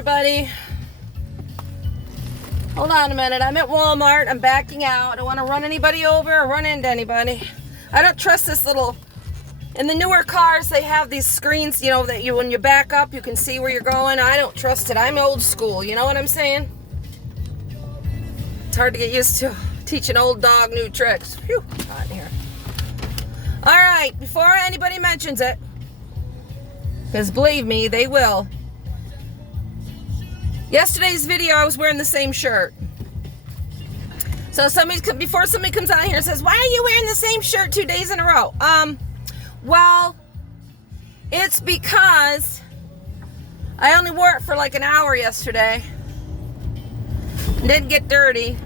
everybody. Hold on a minute. I'm at Walmart. I'm backing out. I don't want to run anybody over or run into anybody. I don't trust this little... In the newer cars, they have these screens, you know, that you, when you back up, you can see where you're going. I don't trust it. I'm old school. You know what I'm saying? It's hard to get used to teaching old dog new tricks. Phew, hot in here. All right, before anybody mentions it, because believe me, they will. Yesterday's video, I was wearing the same shirt. So before somebody comes out here and says, "Why are you wearing the same shirt 2 days in a row?" Well, it's because I only wore it for like an hour yesterday. Didn't get dirty,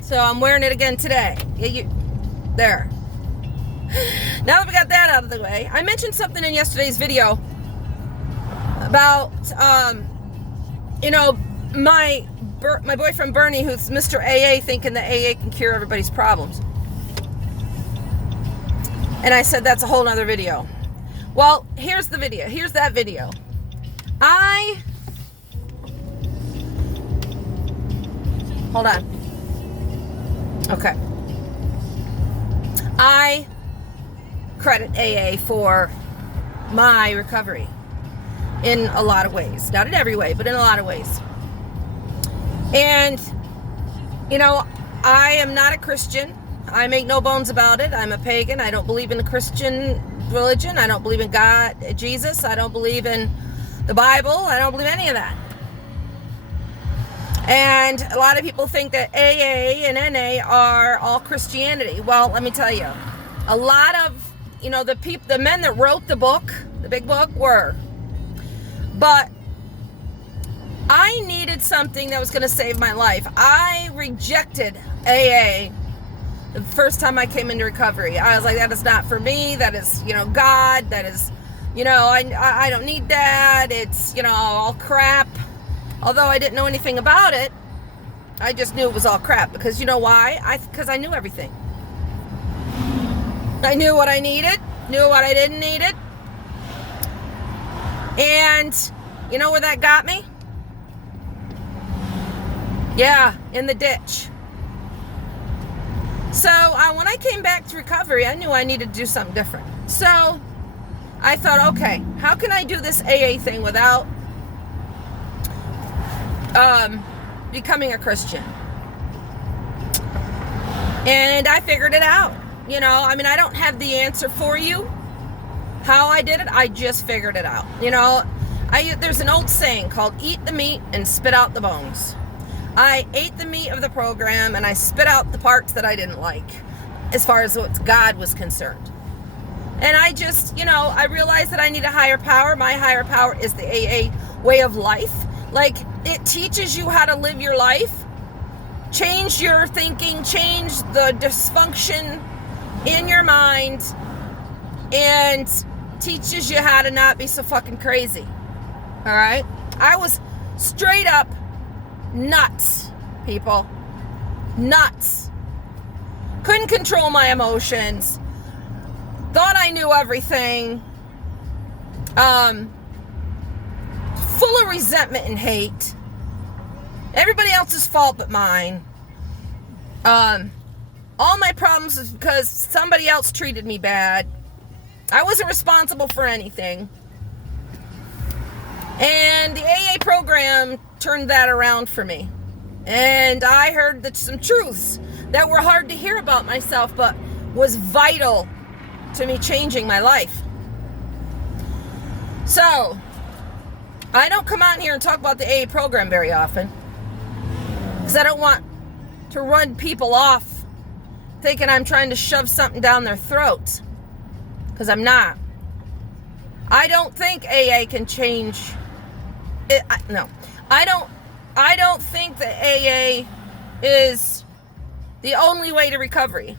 so I'm wearing it again today. There. Now that we got that out of the way, I mentioned something in yesterday's video about, you know, my boyfriend Bernie, who's Mr. AA, thinking that AA can cure everybody's problems. And I said that's a whole nother video. Well, here's the video. Here's that video. Hold on. Okay. I credit AA for my recovery in a lot of ways. Not in every way, but in a lot of ways. And, you know, I am not a Christian. I make no bones about it. I'm a pagan. I don't believe in the Christian religion. I don't believe in God, Jesus. I don't believe in the Bible. I don't believe any of that. And a lot of people think that AA and NA are all Christianity. Well, let me tell you, a lot of, you know, the men that wrote the book, the big book, were. But I needed something that was going to save my life. I rejected AA the first time I came into recovery. I was like, that is not for me. That is, you know, God. That is, you know, I don't need that. It's, you know, all crap. Although I didn't know anything about it, I just knew it was all crap. Because you know why? Because I knew everything. I knew what I needed, knew what I didn't need it. And you know where that got me? Yeah, in the ditch. So when I came back to recovery, I knew I needed to do something different. So I thought, okay, how can I do this AA thing without becoming a Christian? And I figured it out. You know, I mean, I don't have the answer for you how I did it. I just figured it out. You know, there's an old saying called eat the meat and spit out the bones. I ate the meat of the program and I spit out the parts that I didn't like as far as what God was concerned. And I just, you know, I realized that I need a higher power. My higher power is the AA way of life. Like, it teaches you how to live your life, change your thinking, change the dysfunction in your mind, and teaches you how to not be so fucking crazy. All right? I was straight up nuts, people. Nuts. Couldn't control my emotions. Thought I knew everything. Full of resentment and hate. Everybody else's fault but mine. All my problems is because somebody else treated me bad. I wasn't responsible for anything. And the AA program turned that around for me. And I heard some truths that were hard to hear about myself, but was vital to me changing my life. So, I don't come out here and talk about the AA program very often, because I don't want to run people off thinking I'm trying to shove something down their throats, because I'm not. I don't think AA can change it. No, I don't think that AA is the only way to recovery.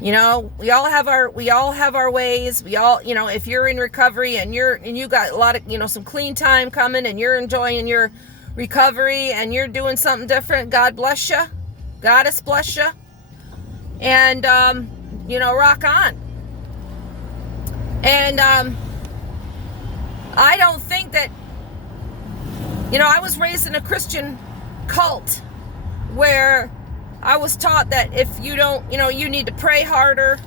You know, we all have our ways. We all, you know, if you're in recovery and you got a lot of, you know, some clean time coming and you're enjoying your recovery and you're doing something different, God bless you. Goddess bless you. And, you know, rock on. And I don't think that I was raised in a Christian cult where I was taught that if you don't, you need to pray harder,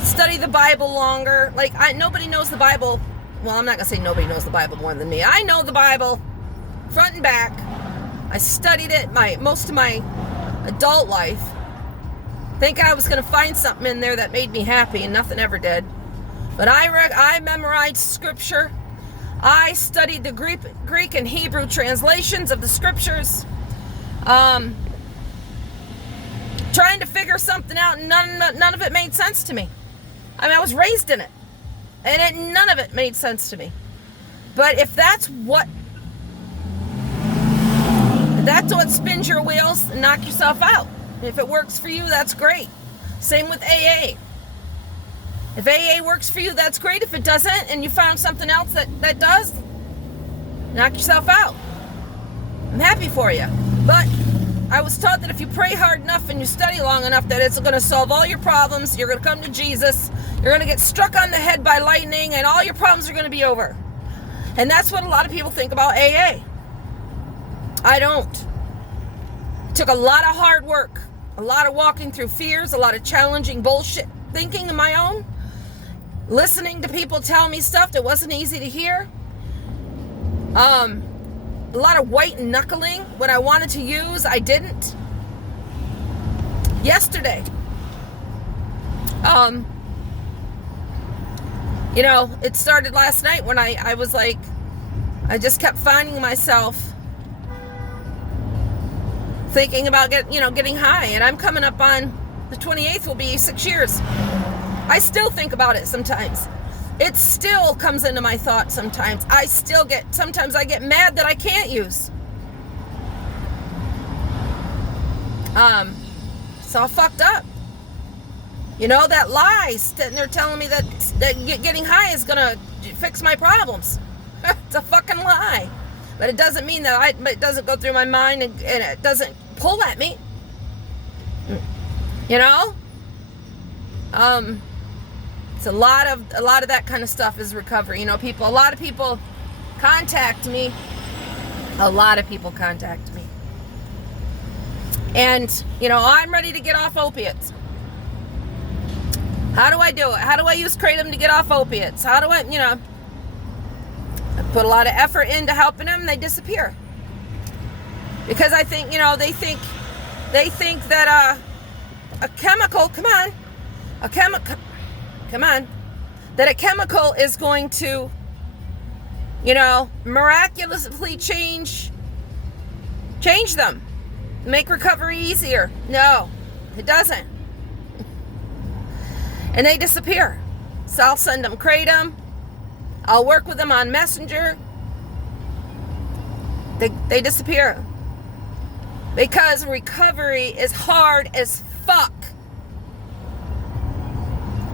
study the Bible longer. Like, nobody knows the Bible. Well, I'm not going to say nobody knows the Bible more than me. I know the Bible front and back. I studied it most of my adult life, thinking I was going to find something in there that made me happy, and nothing ever did. But I memorized scripture. I studied the Greek and Hebrew translations of the scriptures, trying to figure something out, and none of it made sense to me. I mean, I was raised in it, and none of it made sense to me. But if that's what spins your wheels, knock yourself out. If it works for you, that's great. Same with AA. If AA works for you, that's great. If it doesn't, and you found something else that does, knock yourself out. I'm happy for you. But I was taught that if you pray hard enough and you study long enough, that it's going to solve all your problems. You're going to come to Jesus. You're going to get struck on the head by lightning, and all your problems are going to be over. And that's what a lot of people think about AA. I don't. It took a lot of hard work, a lot of walking through fears, a lot of challenging bullshit thinking of my own, listening to people tell me stuff that wasn't easy to hear, a lot of white knuckling. When I wanted to use, I didn't. Yesterday, it started last night when I was like, I just kept finding myself thinking about getting high, and I'm coming up on the 28th will be 6 years. I still think about it sometimes. It still comes into my thoughts sometimes. Sometimes I get mad that I can't use. It's all fucked up. That lie sitting there telling me that getting high is gonna fix my problems. It's a fucking lie. But it doesn't mean that it doesn't go through my mind and it doesn't pull at me. It's a lot of that kind of stuff is recovery. A lot of people contact me. And, I'm ready to get off opiates. How do I do it? How do I use Kratom to get off opiates? How do I put a lot of effort into helping them, they disappear. Because I think, they think that a chemical, that a chemical is going to, miraculously change them, make recovery easier. No, it doesn't. And they disappear. So I'll send them Kratom. I'll work with them on Messenger. They disappear. Because recovery is hard as fuck.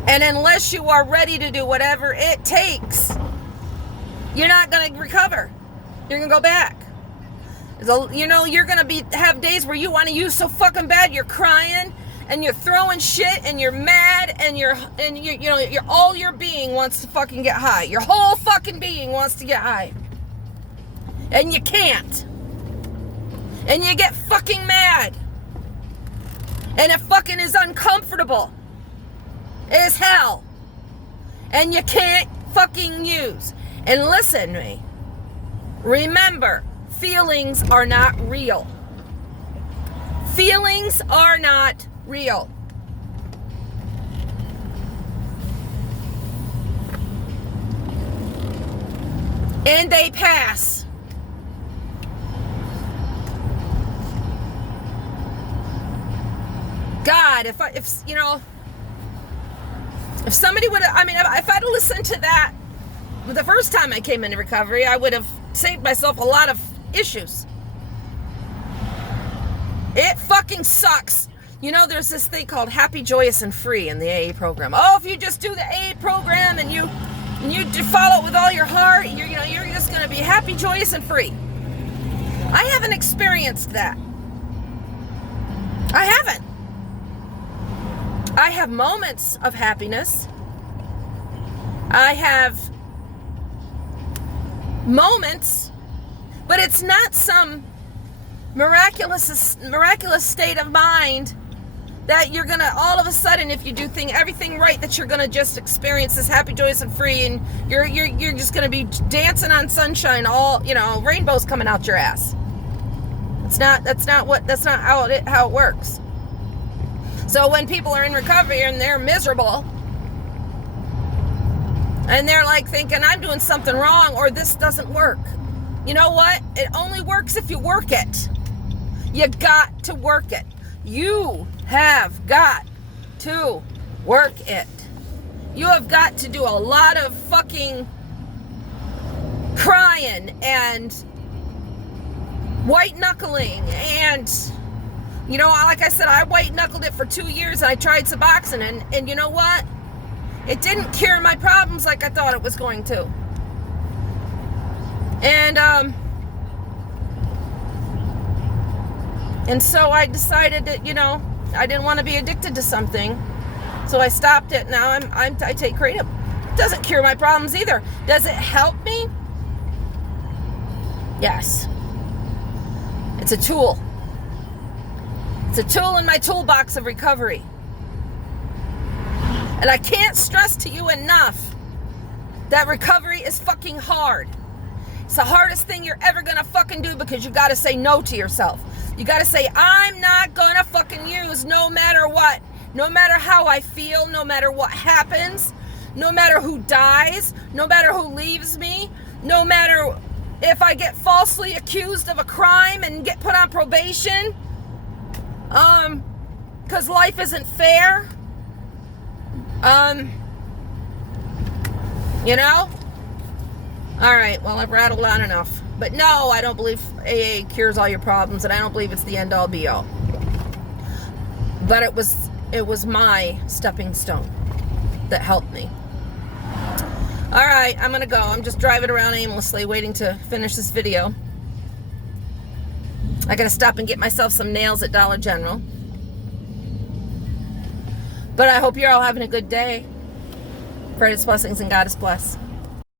And unless you are ready to do whatever it takes, you're not going to recover. You're going to go back. You're going to have days where you want to use so fucking bad, you're crying and you're throwing shit and you're mad and you're all your being wants to fucking get high. Your whole fucking being wants to get high. And you can't. And you get fucking mad. And it fucking is uncomfortable as hell. And you can't fucking use. And listen to me. Remember, feelings are not real. Feelings are not real. And they pass. God, if somebody would have, if I'd have listened to that the first time I came into recovery, I would have saved myself a lot of issues. It fucking sucks. There's this thing called Happy, Joyous, and Free in the AA program. Oh, if you just do the AA program and you follow it with all your heart, you're just going to be happy, joyous, and free. I haven't experienced that. I haven't. I have moments of happiness. I have moments But it's not some miraculous state of mind that you're gonna, all of a sudden, if you do everything right, that you're gonna just experience this happy, joyous, and free, and you're just gonna be dancing on sunshine, all, you know, rainbows coming out your ass. That's not how it works. So when people are in recovery and they're miserable, and they're like thinking, I'm doing something wrong, or this doesn't work. You know what? It only works if you work it. You got to work it. You have got to work it. You have got to do a lot of fucking crying and white knuckling, and you know, like I said, I white knuckled it for 2 years, and I tried Suboxone, and you know what? It didn't cure my problems like I thought it was going to. And so I decided that, you know, I didn't want to be addicted to something, so I stopped it. Now I take Kratom. It doesn't cure my problems either. Does it help me? Yes. It's a tool. It's a tool in my toolbox of recovery. And I can't stress to you enough that recovery is fucking hard. It's the hardest thing you're ever gonna fucking do, because you gotta say no to yourself. You gotta say, I'm not gonna fucking use no matter what. No matter how I feel, no matter what happens, no matter who dies, no matter who leaves me, no matter if I get falsely accused of a crime and get put on probation, because life isn't fair. You know? Alright, well, I've rattled on enough. But no, I don't believe AA cures all your problems, and I don't believe it's the end-all be-all. But it was my stepping stone that helped me. Alright, I'm gonna go. I'm just driving around aimlessly, waiting to finish this video. I gotta stop and get myself some nails at Dollar General. But I hope you're all having a good day. Pray His blessings and God is blessed.